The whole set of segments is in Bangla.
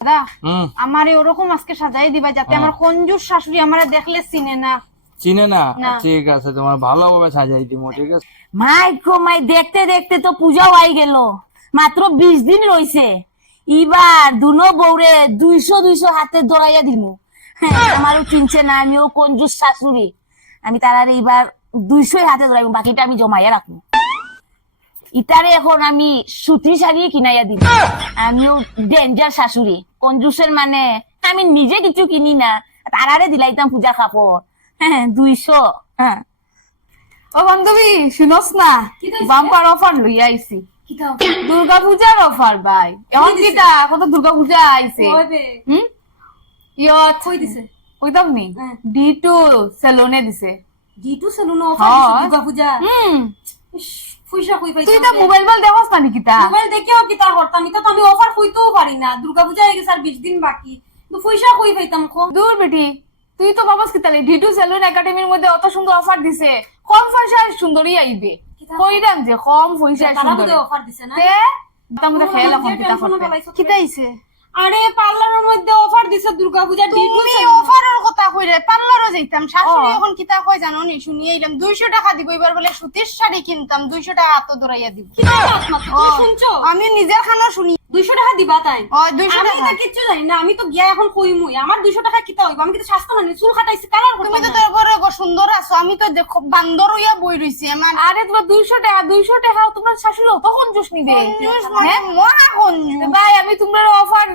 দাদা আমারে ওরকম আজকে সাজাই দিবা যাতে হ্যাঁ। আমার কঞ্জুর শাশুড়ি আমারে দেখলে চিনে না। চিনে না। ঠিক আছে তোমার ভালোভাবে সাজাই দিব ঠিক আছে? মাই গো মাই দেখতে দেখতে তো পূজাও আই গেল। মাত্র বিশ দিন রইছে। এবার দুনো বউরে দুইশো দুইশো হাতে দৌড়াইয়া দিমু। হ্যাঁ, আমারও চিনছে না আমিও কঞ্জুস শাশুড়ি। আমি তার এইবার দুইশোই হাতে দৌড়াইব বাকিটা আমি জমাইয়া রাখব। ইটারে এখন আমি সুতি শাড়ি কিনাইয়া দিব আমিও ডেঞ্জার শাশুড়ি। কঞ্জুসের মানে আমি নিজে কিছু কিনি না তারারে দিলাইতাম পূজা কাপড়। হ্যাঁ দুইশো হ্যাঁ ও বান্ধবী শুনস না বাম্পার অফার লইয়া আইছি। দুর্গা পূজার অফার ভাই। এখন কিটা কত দুর্গা পূজা আইছে। হুম? ইয়ত কই দিছে? কইতাম নি? ডি টু সেলুনে দিছে। সেলুন হ্যাঁ। দুর্গা পূজা হুম পয়সা কই পাইছো তুই তো মোবাইল বল দেখস না নি মোবাইল দেখেও কিতা করতাম? তো আমি অফার কইতেও পারি না। দুর্গা হয়ে গেছে আর বিশ দিন বাকি। তো পয়সা কই পাইতাম কো দূর বেটি তুই তো বাবাস কিতালি ডি সেলুন একাডেমির মধ্যে অত সুন্দর অফার দিছে। কম পয়সায় সুন্দরই আইবে। কইরাম যে কম অফার দিছে না? তে কিতা কিতা আইছে আরে পার্লারের মধ্যে অফার দিছে ডিটু কথা কইরে পার্লারও যাইতাম। শাশুড়ি এখন কিতা কই জানো নি? শুনিয়ে এলাম দুইশো টাকা দিব এবার বলে সুতির শাড়ি কিনতাম দুইশো টাকা হাত দৌড়াইয়া দিব। তুমি শুনছো? আমি নিজের খানা শুনি। দুইশো টাকা দিবা তাই? ও দুইশো আমি টাকা। তো কিচ্ছু জানি না আমি তো গিয়া এখন কইমুই। আমার দুইশো টাকা কিতা হইব? আমি কিন্তু স্বাস্থ্য চুল কাটাইছি কালার তুমি করতে তো তোর গো সুন্দর আছো আমি তো দেখো বান্দর হইয়া বই রইছি আমার আরে তোমার দুইশো টাকা দুইশো টাকা তোমার শাশুড়ি তখন জুস নিবে। হ্যাঁ? মরা কঞ্জুস ভাই আমি তোমার অফার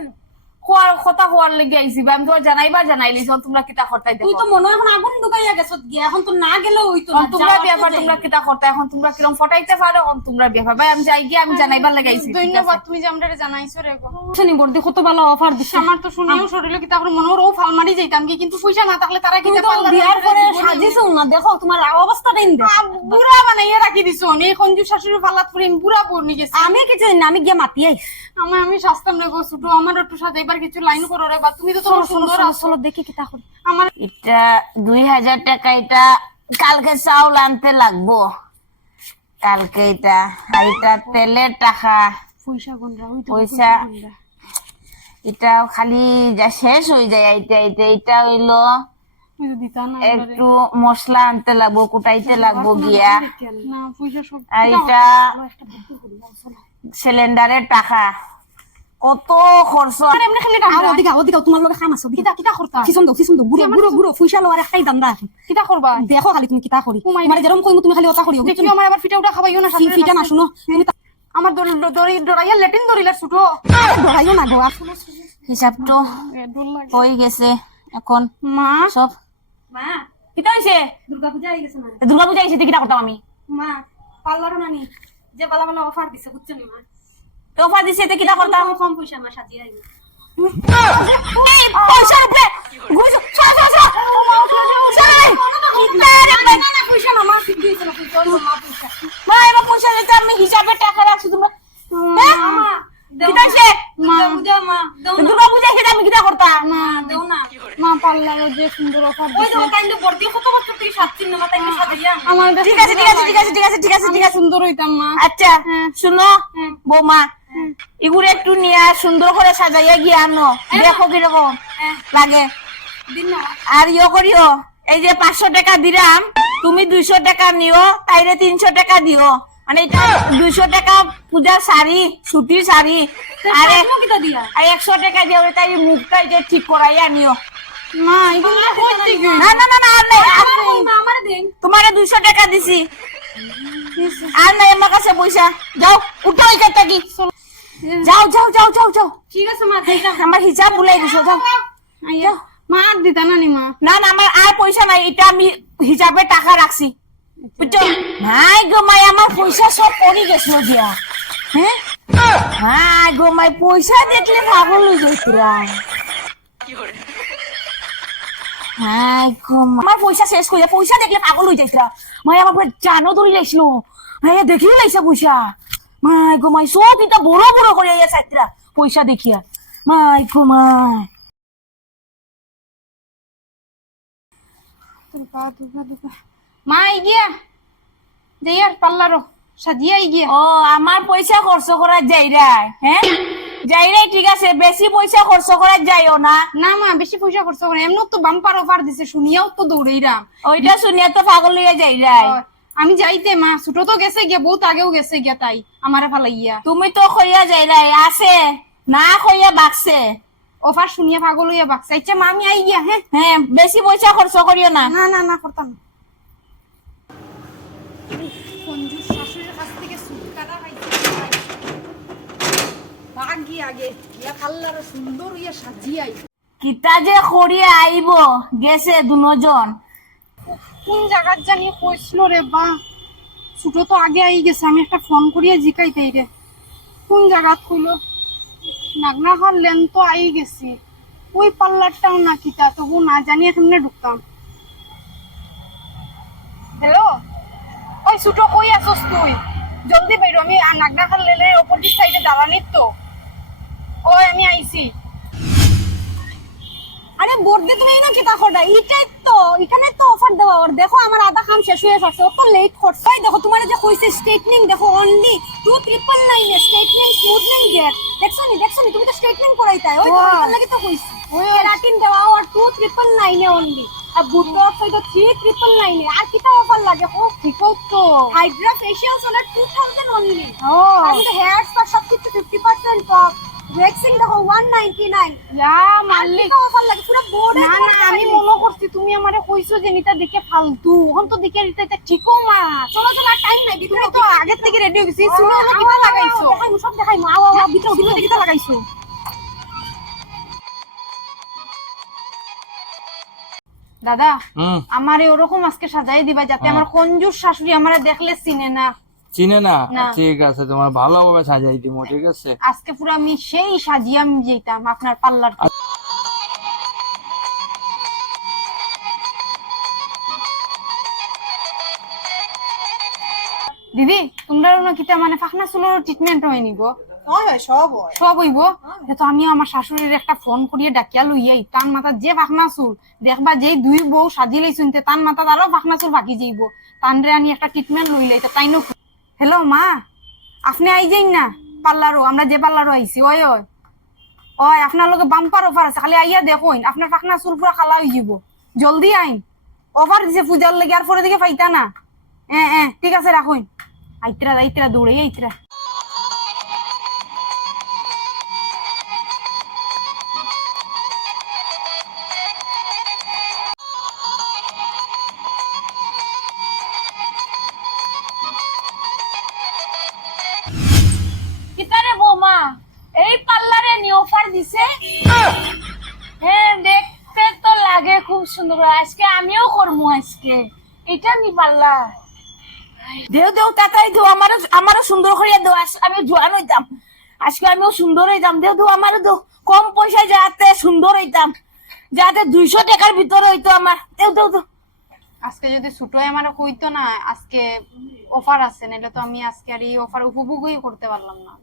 খোয়ার কথা খোয়ার লেগে আইছি ভাই আমি তোমার জানাইবা জানাইলি যখন তোমরা কিতা করতাই তুই তো মনে এখন আগুন ঢুকাইয়া গেছত গিয়া এখন তো না গেলেও হইতো না এখন তোমরা ব্যাপার তোমরা কিতা এখন তোমরা কিরম ফটাইতে পারো এখন তোমরা ব্যাপার ভাই আমি যাই গিয়ে আমি জানাইবার লাগাইছি ধন্যবাদ তুমি যে আমরা জানাইছো রে গো। শুনি বর্দি কত ভালো অফার দিছে। আমার তো শুনিও শরীরে কিতা করে মনে ও ফালমারি যাইতাম কি কিন্তু পয়সা না থাকলে তারা কিতা তো পারলাম বিয়ার পরে সাজিছো না দেখো তোমার দেখ বুড়া বানাইয়া রাখি দিছো এই কঞ্জু শাশুড়ি ফালাত আমি বুড়া বর্নি গেছি আমি কিছু জানি না আমি গিয়া মাতি আইছি। আমার আমি শাস্তাম রে গো ছুটু আমার একটু সাথে এবার কিছু লাইন করো রে বা তুমি তো তোমার সুন্দর আছো। চলো দেখি কি তা করি আমার এটা দুই হাজার টাকা এটা কালকে চাউল আনতে লাগবো। কালকে এটা আর এটা তেলের টাকা। পয়সা গুনরা পয়সা এটা খালি যা শেষ হয়ে যায় এটা এটা এটা হইল একটু মশলা আনতে লাগবো কুটাইতে লাগবো গিয়া। না পয়সা সব আর এটা সিলিন্ডারের টাকা। কত খরচ। এমনি খালি আর ওদিকে ওদিকে তোমার লগে খাম আছে কিতা কিতা করতা কিসম দাও কিসম দাও গুড়ো গুড়ো গুড়ো ফুইসা লওয়ার একটাই দান্দা আছে কিতা করবা দেখো খালি তুমি কিতা করি মানে যেরকম কইমু তুমি খালি ওটা করিও দেখি আমার আবার ফিটা উঠা খাবাইও না শাশুড়ির ফিটা না। শুনো তুমি আমার দড়ি দড়ি দড়াইয়া লেটিন দড়িলা ছুটো ডরাইও না গো আসলে হিসাবটো গেছে এখন। মা? সব মা? কিতা হয়েছে দুর্গা পূজা হয়ে গেছে না দুর্গা পূজা এসে কিটা করতাম আমি। মা পার্লারও নানি যে বালা বালা অফার দিছে বুঝছ নি মা? তো অফার দিছে এতে কিটা করতাম কম পয়সা মা সাজিয়ে আইবো এই পয়সার উপরে ঘুষ সর সর সর সর এই। পয়সা না মা ঠিক দিয়েছে না পয়সা মা পয়সা মা এবার পয়সা দিতে আমি হিসাবে টাকা রাখছি তোমরা হ্যাঁ? মা? দুর্গা পূজা মা দেও না দুর্গা পূজা এসে আমি কিটা করতাম মা দেও না মা পাল্লারও যে সুন্দর অফার ওই তো কাইন্ড বর্দি কত বছর তুই সাজছিস না মা তাইলে সাজাইয়া আমার ঠিক আছে ঠিক আছে ঠিক আছে ঠিক আছে ঠিক আছে ঠিক আছে সুন্দর হইতাম মা আচ্ছা শুনো বৌমা এগুলো একটু নিয়ে সুন্দর করে সাজাইয়া গিয়ে আনো। দেখো কীরকম লাগে। আর ইয়ে করিও এই যে পাঁচশো টাকা দিলাম তুমি দুইশো টাকা নিও তাইলে তিনশো টাকা দিও। মানে এটা দুইশো টাকা পূজার শাড়ি সুতির শাড়ি আর একশো টাকা দিয়ে তাই মুখটা যে ঠিক করাইয়া নিও। না না না। না আর নাই তোমারে দুইশো টাকা দিছি। আর নাই আমার কাছে পয়সা। যাও উঠো ওইখান থেকে যাও যাও যাও যাও যাও। ঠিক আছে মা যাইলাম আমার হিসাব ভুলাই দিছো যাও। আইয়া মা আর দিতা না নি মা। না না আমার আর পয়সা নাই এটা আমি হিসাবে টাকা রাখছি। বুঝছ? নাই গো মাই আমার পয়সা সব পড়ে গেছিল দিয়া। হ্যাঁ? গো মাই পয়সা দেখলে পাগল হয়ে যাইছিলা হ্যাঁ গো আমার পয়সা শেষ করে পয়সা দেখলে পাগল হয়ে যাইছিলা মাই আমার জানো ধরে লাইছিল হ্যাঁ দেখি লাইছে পয়সা। মাই গো মাই সব এটা বড় বড় করে আইয়া পয়সা দেখিয়া। মাই গো মাই। মা আই গিয়া যাই আর পাল্লারও সাজিয়া আই গিয়া। ও আমার পয়সা খরচ করা হ্যাঁ ঠিক আছে বেশি পয়সা খরচ করার যাইও না। না মা বেশি পয়সা খরচ করে এমন তো বাম্পার অফার দিছে শুনিয়াও তো দৌড়েইরাম। ওইটা শুনিয়া তো পাগল হইয়া যাই রাই হয়। আমি যাইতে মা ছোট তো গেছে গিয়া বহুত আগেও গেছে গিয়া তাই আমারে ফালাইয়া। তুমি তো খইয়া যাই রাই আছে না খইয়া বাকছে। অফার শুনিয়া পাগল হইয়া বাকছে। আচ্ছা মা আমি আই গিয়া হ্যাঁ? হ্যাঁ বেশি পয়সা খরচ করিও না। না না না করতাম না। শাশুড়ির কাছ থেকে সুটকাটা পাইছি। আগে ইয়া কাল্লার সুন্দর ইয়া সাজিয়াই। কিতা যে করিয়া আইব গেছে দুজন কোন জায়গার জানি কইছিল রে বা। ছোট তো আগে আই গেছে, আমি একটা ফোন করিয়া জিকাইতে রে। কোন জায়গাত কইলো? নাগনা খার লেন তো আই গেছি। ওই পার্লারটাও না কিতা তবু না জানিয়ে কেমনে ঢুকতাম? হ্যালো? ওই ছোট কই আছস তুই? জলদি বাইরো আমি নাগনা খার লেনের অপোজিট সাইডে দাঁড়ানির তো। ওই আমি আইছি। তুমি না কিতা তো এখানে তো অফার দেওয়া। ওর দেখো আমার আধা কাম শেষ হয়ে গেছে অত লেট করছে। দেখো তোমার যে কইছে স্টেটনিং দেখো only two triple nine straightening smoothening jet দেখছ নি দেখছ নি তুমি তো স্টেটনিং করাইতাই ওই তোমার লাগি তো কইছি। ওই কেরাটিন দেওয়া আর টু ট্রিপল নাইনে অনলি আর বুদ্ধ অক্সাইড থ্রি ট্রিপল নাইনে আর কিটা অফার লাগে? ও ঠিক তো। হাইড্রা ফেশিয়াল হলো টু থাউজেন্ড অনলি ও। আমি তো হেয়ার স্পা সব কিছু ফিফটি পার্সেন্ট অফ ওয়েক্সিং দেখো ওয়ান নাইনটি নাইন ইয়া মাল্লিক অফার লাগে? পুরো বোর্ড না না আমি মনে করছি তুমি আমারে কইছো যে নিতা দেখে ফালতু। এখন তো দেখে নিতে এটা ঠিকও না। চলো চলো টাইম নাই। ভিতরে তো আগে থেকে রেডি শুনো হলো কিটা লাগাইছো? দেখাই সব দেখাই মা আও আও ভিতরে ভিতরে কিটা লাগাইছো? দাদা আমারে ওরকম আজকে সাজাই দিবা যাতে আমার কঞ্জুর শাশুড়ি আমারে দেখলে চিনে না। চিনে না। ঠিক আছে তোমার ভালোভাবে সাজাই দিব ঠিক আছে? আজকে পুরো আমি সেই সাজিয়ে আমি যেতাম আপনার পার্লার দিদি তোমরা না কিতা মানে ফাখনা চুলের ট্রিটমেন্ট হয়নি গো? হয় হয় সব হইব? তো আমিও আমার শাশুড়ির একটা ফোন করিয়ে ডাকিয়া লইয়াই তার মাথা যে ফাখনা চুল দেখবা যে দুই বউ সাজি লাইছুন তে তার মাথা আরও ফাখনা চুল বাকি যাইব। তানরে আনি একটা ট্রিটমেন্ট লই লাই তাইনো হ্যালো মা। আপনি আই যাই না পার্লারও আমরা যে পার্লারও আইছি, ওই ওই। ওই, আপনার লগে বাম্পার অফার আছে, খালি আইয়া দেখুন, আপনার পাখনা চুল পুরা খালা হয়ে যাব জলদি আইন। অফার দিছে পূজার লেগে, আর পরে দিকে পাইতা না। এ এ, ঠিক আছে, রাখুন। আইতরা আইতরা দৌড়ে আইতরা। খুব সুন্দর আজকে আমিও করব আজকে। এটা নি পার্লার দেও দেও তাতাই দেও আমারও আমারও সুন্দর করিয়া দেও। আমি জোয়ান হইতাম। আজকে আমিও সুন্দর হইতাম। দেও দেও আমারও দেও। কম পয়সায় যাতে সুন্দর হইতাম। যাতে দুইশো টাকার ভিতরে হইতো আমার। দেও দেও দেও। আজকে যদি ছোট আমার কইতো না আজকে অফার আছে নাহলে তো আমি আজকে আর এই অফার উপভোগই করতে পারলাম না।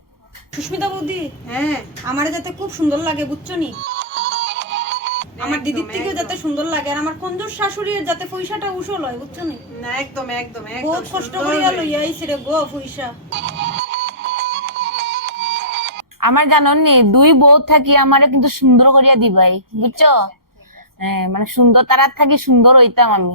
সুস্মিতা বৌদি হ্যাঁ আমার যাতে খুব সুন্দর লাগে বুঝছ নি? আমার দিদির থেকেও যাতে সুন্দর লাগে আর আমার কঞ্জুর শাশুড়ির যাতে পয়সাটা উসল হয় বুঝছ নি? না একদম একদম বহুত কষ্ট সুন্দর করিয়া হবে। লইয়া আইছি রে গো পয়সা আমার জানো নি দুই বউ থাকি আমারে কিন্তু সুন্দর করিয়া দিবাই বুঝছ? হ্যাঁ মানে সুন্দর তারা থাকি সুন্দর হইতাম আমি।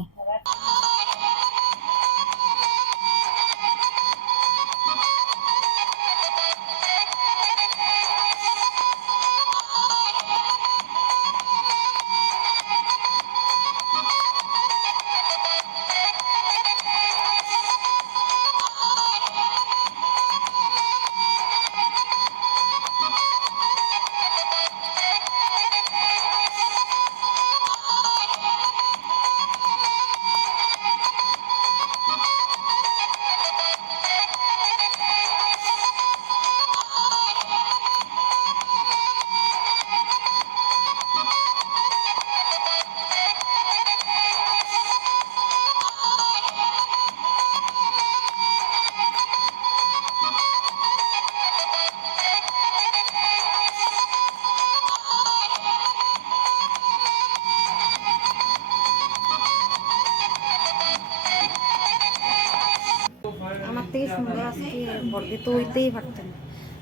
সুন্দর আজকে বর্দি তো হইতেই পারতেন।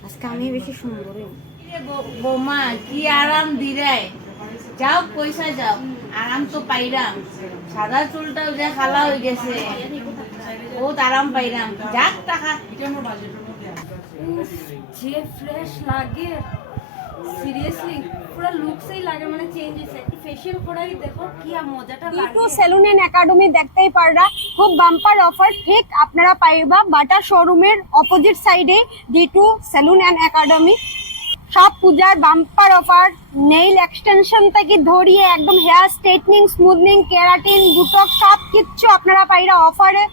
আজকে আমি বেশি সুন্দর। বৌমা, কি আরাম দিরায় যাও, পয়সা যাও। আরাম তো পাইরাম। সাদা চুলটাও যে খালা হয়ে গেছে। বহুত আরাম পাইরাম। যাক টাকা। যে ফ্রেশ লাগে। সিরিয়াসলি পুরো সেলুন এন্ড একাডেমি দেখতেই পাররা খুব বাম্পার অফার ঠিক আপনারা পাইবা ডি টু সেলুন একাডেমি সব পূজার বাম্পার অফার নেইল এক্সটেনশন থেকে ধরিয়ে একদম হেয়ার স্ট্রেটনিং আপনারা পাইরা অফারে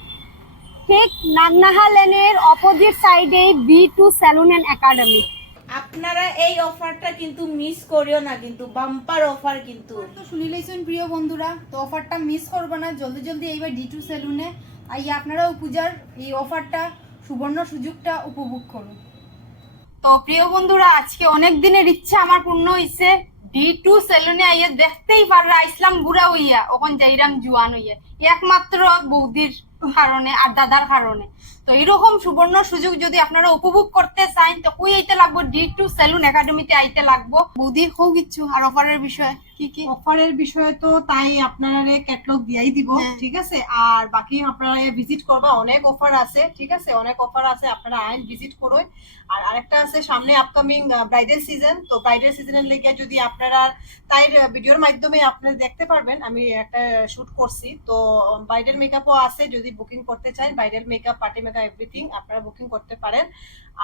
ঠিক নান্নাহা লেনের অপোজিট সাইডে B two salon and academy আপনারা এই অফারটা কিন্তু মিস করিও না কিন্তু বাম্পার অফার কিন্তু। তো প্রিয় বন্ধুরা, তো অফারটা মিস করবে না, জলদি জলদি এইবার ডি টু সেলুনে আই আপনারাও পূজার এই অফারটা, সুবর্ণ সুযোগটা উপভোগ করুন। তো প্রিয় বন্ধুরা, আজকে অনেক দিনের ইচ্ছা আমার পূর্ণ হইছে ডি টু সেলুনে আইয়া দেখতেই পাররা, ইসলাম বুড়া হইয়া, ওখান যাইরাম জুয়ান হইয়া। একমাত্র বৌদির কারণে আর দাদার কারণে। তো এরকম সুবর্ণ সুযোগ যদি আপনারা উপভোগ করতে চান তো কই আইতে লাগবো? ডি টু সেলুন একাডেমিতে আইতে লাগবো। বৌদি হোক কিচ্ছু? আর অফারের বিষয় কি কি? অফারের বিষয়ে তো তাই আপনারা ক্যাটলগ দিয়াই দিব হ্যাঁ। ঠিক আছে? আর বাকি আপনারা ভিজিট করবা অনেক অফার আছে ঠিক আছে? অনেক অফার আছে আপনারা আইন ভিজিট করুন। আর আরেকটা আছে সামনে আপকামিং ব্রাইডাল সিজন তো ব্রাইডাল সিজনের লেগে যদি আপনারা তাই ভিডিওর মাধ্যমে আপনারা দেখতে পারবেন আমি একটা শুট করছি। তো ব্রাইডাল মেকআপও আছে যদি বুকিং করতে চান bridal makeup party makeup everything আপনারা বুকিং করতে পারেন।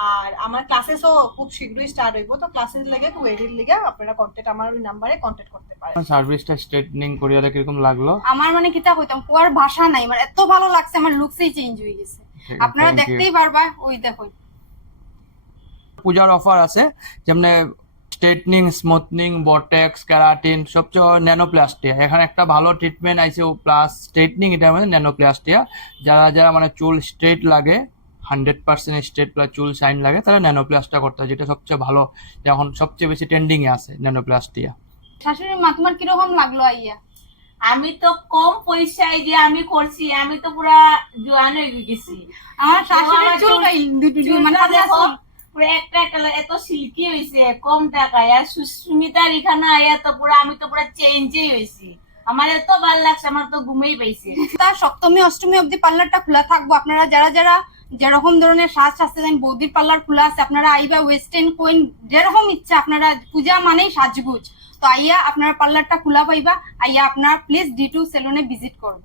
আর আমার ক্লাসেসও খুব শীঘ্রই স্টার্ট হইব তো ক্লাসেস লেগে কোয়েরির লেগে আপনারা কন্ট্যাক্ট আমার ওই নাম্বারে কন্ট্যাক্ট করতে পারেন। সার্ভিসটা স্ট্রেটনিং করিয়ালে কীরকম লাগল? আমার মানে কিটা কইতাম কোয়ার ভাষা নাই মানে এত ভালো লাগছে আমার লুকসই চেঞ্জ হয়ে গেছে। আপনারা দেখতেই পারবা ওই দেখো। পূজার অফার আছে যেমন স্ট্রেটনিং স্মুথনিং বটেক্স ক্যারাটিন সবচেয়ে ন্যানোপ্লাস্টিয়া। এখানে একটা ভালো ট্রিটমেন্ট আছে প্লাস স্ট্রেটনিং এটা মানে ন্যানোপ্লাস্টিয়া। যারা যারা মানে চুল স্ট্রেট লাগে হান্ড্রেড পার্সেন্ট স্ট্রেট প্লাস চুল শাইন লাগে তারা ন্যানোপ্লাস্টা করতে হয় যেটা সবচেয়ে ভালো। এখন সবচেয়ে বেশি ট্রেন্ডিং এ আছে ন্যানোপ্লাস্টিয়া। শাশুড়ি মা তোমার কীরকম লাগল আইয়া? আমি তো কম পয়সায় যে আমি করছি আমি তো পুরা জোয়ান হয়ে গেছি। আমার শাশুড়ির আমার চুল মানে পুরো একটা সিল্কি হয়েছে কম টাকায় আর সুস্মিতার এখানে আয়া তো পুরো আমি তো পুরো চেঞ্জই হয়েছি আমার এত ভালো লাগছে আমার তো ঘুমেই পাইছে। তার সপ্তমী, অষ্টমী অবধি পার্লারটা খোলা থাকব। আপনারা যারা যারা যেরকম ধরনের সাজ সাজতে চান বৌদির পার্লার খোলা আছে, আপনারা আইবা ওয়েস্টার্ন কোয়েন যেরকম ইচ্ছা, আপনারা পূজা মানেই সাজগুজ। তো আইয়া আপনার পার্লারটা খোলা পাইবা, আইয়া আপনার প্লিজ ডি টু সেলুনে ভিজিট করব।